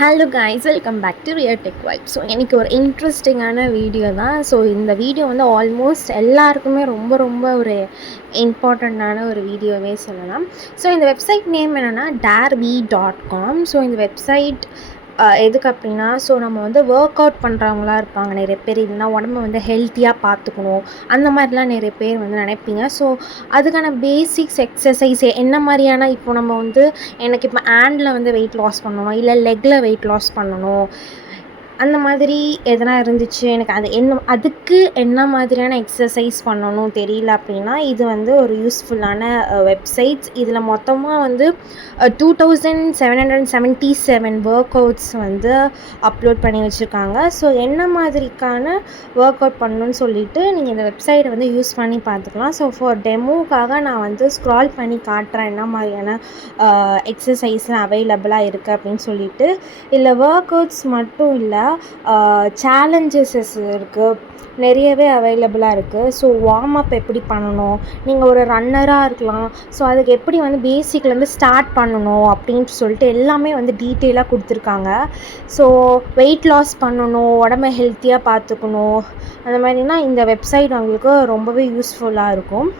Hello guys, welcome back to real tech vibe. So எனக்கு ஒரு இன்ட்ரெஸ்டிங்கான வீடியோ தான். ஸோ இந்த வீடியோ வந்து ஆல்மோஸ்ட் எல்லாருக்குமே ரொம்ப ரொம்ப ஒரு இம்பார்ட்டண்ட்டான ஒரு வீடியோவே சொல்லலாம். ஸோ இந்த வெப்சைட் நேம் என்னென்னா darby.com. ஸோ இந்த வெப்சைட் எதுக்கு அப்படின்னா, ஸோ நம்ம வந்து ஒர்க் அவுட் பண்ணுறவங்களா இருப்பாங்க நிறைய பேர், இல்லைனா உடம்பை வந்து ஹெல்த்தியாக பார்த்துக்கணும், அந்த மாதிரிலாம் நிறைய பேர் வந்து நினைப்பீங்க. ஸோ அதுக்கான பேசிக்ஸ் எக்ஸசைஸ் என்ன மாதிரியான, இப்போ நம்ம வந்து எனக்கு இப்போ ஹேண்டில் வந்து வெயிட் லாஸ் பண்ணணும், இல்லை லெக்கில் வெயிட் லாஸ் பண்ணணும், அந்த மாதிரி எதனா இருந்துச்சு, எனக்கு அதுக்கு என்ன மாதிரியான எக்ஸசைஸ் பண்ணணும் தெரியல அப்படின்னா, இது வந்து ஒரு யூஸ்ஃபுல்லான வெப்சைட்ஸ். இதில் மொத்தமாக வந்து 2777 ஒர்க் அவுட்ஸ் வந்து அப்லோட் பண்ணி வச்சுருக்காங்க. ஸோ என்ன மாதிரிக்கான ஒர்க் அவுட் பண்ணணும்னு சொல்லிவிட்டு நீங்கள் இந்த வெப்சைட்டை வந்து யூஸ் பண்ணி பார்த்துக்கலாம். ஸோ ஃபார் டெமோக்காக நான் வந்து ஸ்க்ரால் பண்ணி காட்டுறேன் என்ன மாதிரியான எக்ஸசைஸ்லாம் அவைலபிளாக இருக்குது அப்படின்னு சொல்லிட்டு. இல்லை ஒர்க் அவுட்ஸ் மட்டும் இல்லை, சேலஞ்சஸஸ் இருக்குது, நிறையவே அவைலபிளாக இருக்குது. ஸோ வார்ம் அப் எப்படி பண்ணணும், நீங்கள் ஒரு ரன்னராக இருக்கலாம், ஸோ அதுக்கு எப்படி வந்து பேசிக்லேருந்து ஸ்டார்ட் பண்ணணும் அப்படின்ட்டு சொல்லிட்டு எல்லாமே வந்து டீட்டெயிலாக கொடுத்துருக்காங்க. ஸோ வெயிட் லாஸ் பண்ணணும், உடம்பை ஹெல்த்தியாக பார்த்துக்கணும், அந்த மாதிரினா இந்த வெப்சைட் உங்களுக்கு ரொம்பவே யூஸ்ஃபுல்லாக இருக்கும்.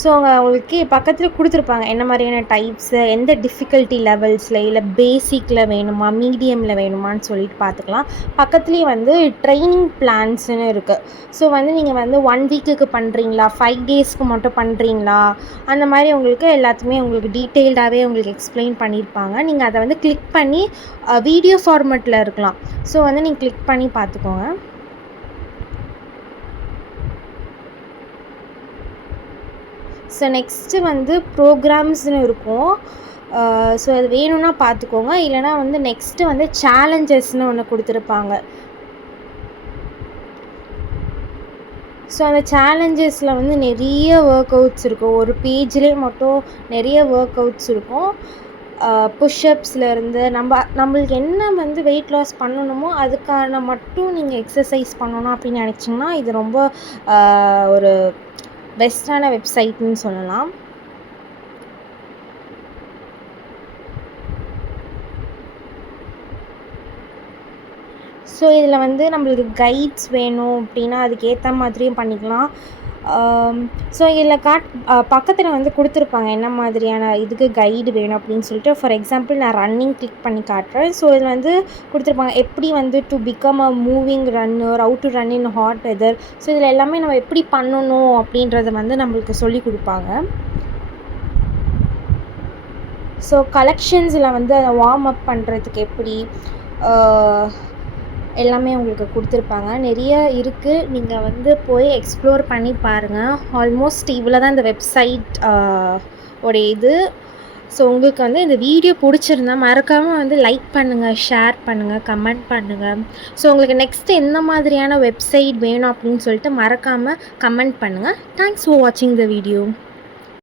ஸோ அவங்களுக்கு பக்கத்தில் கொடுத்துருப்பாங்க என்ன மாதிரியான டைப்ஸு, எந்த டிஃபிகல்ட்டி லெவல்ஸில், இல்லை பேசிக்கில் வேணுமா, மீடியமில் வேணுமான்னு சொல்லிட்டு பார்த்துக்கலாம். பக்கத்துலேயே வந்து ட்ரைனிங் பிளான்ஸுன்னு இருக்குது. ஸோ வந்து நீங்கள் வந்து 1 வீக்குக்கு பண்ணுறீங்களா, 5 டேஸ்க்கு மட்டும் பண்ணுறீங்களா, அந்த மாதிரி உங்களுக்கு எல்லாத்துமே உங்களுக்கு டீட்டெயில்டாகவே உங்களுக்கு எக்ஸ்பிளைன் பண்ணியிருப்பாங்க. நீங்கள் அதை வந்து கிளிக் பண்ணி வீடியோ ஃபார்மேட்டில் இருக்கலாம். ஸோ வந்து நீங்கள் கிளிக் பண்ணி பார்த்துக்கோங்க. ஸோ நெக்ஸ்ட்டு வந்து ப்ரோக்ராம்ஸ்னு இருக்கும். ஸோ அது வேணும்னா பார்த்துக்கோங்க, இல்லைனா வந்து நெக்ஸ்ட்டு வந்து சேலஞ்சஸ்னு ஒன்று கொடுத்துருப்பாங்க. ஸோ அந்த சேலஞ்சஸில் வந்து நிறைய ஒர்க் அவுட்ஸ் இருக்கும். ஒரு பேஜ்லேயே மட்டும் நிறைய ஒர்க் அவுட்ஸ் இருக்கும். புஷ்அப்ஸ்லேருந்து நம்மளுக்கு என்ன வந்து வெயிட் லாஸ் பண்ணணுமோ அதுக்கான மட்டும் நீங்கள் எக்ஸசைஸ் பண்ணணும் அப்படின்னு நினச்சிங்கன்னா இது ரொம்ப ஒரு பெஸ்ட்டான வெப்சைட்னு சொல்லலாம். ஸோ இதில் வந்து நம்மளுக்கு கைட்ஸ் வேணும் அப்படின்னா அதுக்கேற்ற மாதிரியும் பண்ணிக்கலாம். ஸோ இதில் பக்கத்தில் வந்து கொடுத்துருப்பாங்க என்ன மாதிரியான இதுக்கு கைடு வேணும் அப்படின்னு சொல்லிட்டு. ஃபார் எக்ஸாம்பிள் நான் ரன்னிங் கிளிக் பண்ணி காட்டுறேன். ஸோ இதில் வந்து கொடுத்துருப்பாங்க எப்படி வந்து to become a moving runner, how to run in hot weather. So இதில் எல்லாமே நம்ம எப்படி பண்ணணும் அப்படின்றத வந்து நம்மளுக்கு சொல்லி கொடுப்பாங்க. ஸோ கலெக்ஷன்ஸில் வந்து அதை வார்ம் அப் பண்ணுறதுக்கு எப்படி எல்லாமே உங்களுக்கு கொடுத்துருப்பாங்க. நிறைய இருக்குது, நீங்கள் வந்து போய் எக்ஸ்ப்ளோர் பண்ணி பாருங்கள். ஆல்மோஸ்ட் இவ்வளோ தான் இந்த வெப்சைட் உடைய இது. ஸோ உங்களுக்கு வந்து இந்த வீடியோ பிடிச்சிருந்தா மறக்காமல் வந்து லைக் பண்ணுங்கள், ஷேர் பண்ணுங்கள், கமெண்ட் பண்ணுங்கள். ஸோ உங்களுக்கு நெக்ஸ்ட்டு எந்த மாதிரியான வெப்சைட் வேணும் அப்படின்னு சொல்லிட்டு மறக்காமல் கமெண்ட் பண்ணுங்கள். தேங்க்ஸ் ஃபார் வாட்சிங் த வீடியோ.